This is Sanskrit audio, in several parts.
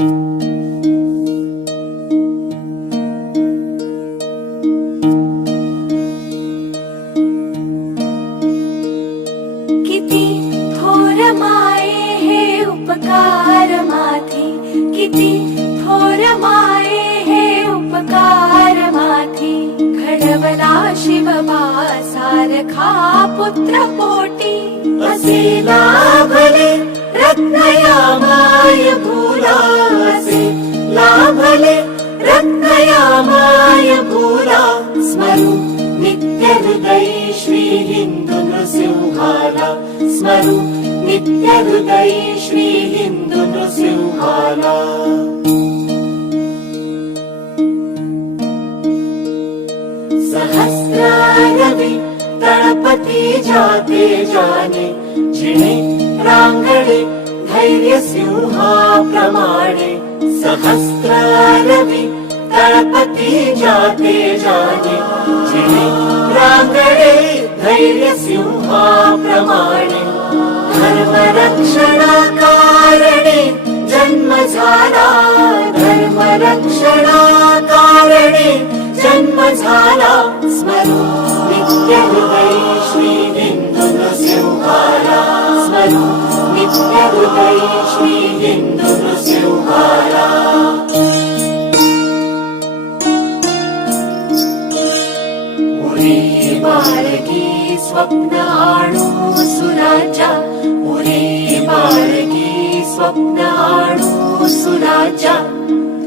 थोर माये उपकार माथी किती थोर माये उपकार माथी. घडवला शिवबा सारखा पुत्र पोटी. असे लाभले रत्नया माय भूला स्मरू नित्य हृदय श्री नृसिंहाला स्मरू। नित्य हृदय श्री हिंदू नृसिंहाला सहस्रारवि तळपती जाते जाने जिणे रांगणे धैर्य सिंहाप्रमाणे सहस्रारवि तळपती जाते जाने। जिणे रांगणे धैर्य सिंहाप्रमाणे धर्मरक्षणाकारणे जन्म झाला धर्मरक्षणाकारणे जन्म झाला स्मरू नित्य उरी बाळगी स्वप्न आणू सुराजा. उरी बाळगी स्वप्न आणू सुराजा.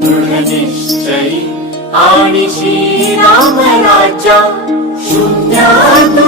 दृढ निश्चयी आणि श्रीराम राजा. शून्यातुनी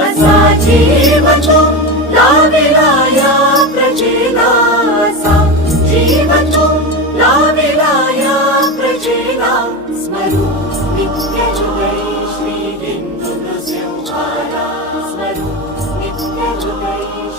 ेवो नाविलाया प्रचेदासा। वचो नानिलाया प्रचेला स्मरु नित्यजुये चाला स्मरु नित्यजुये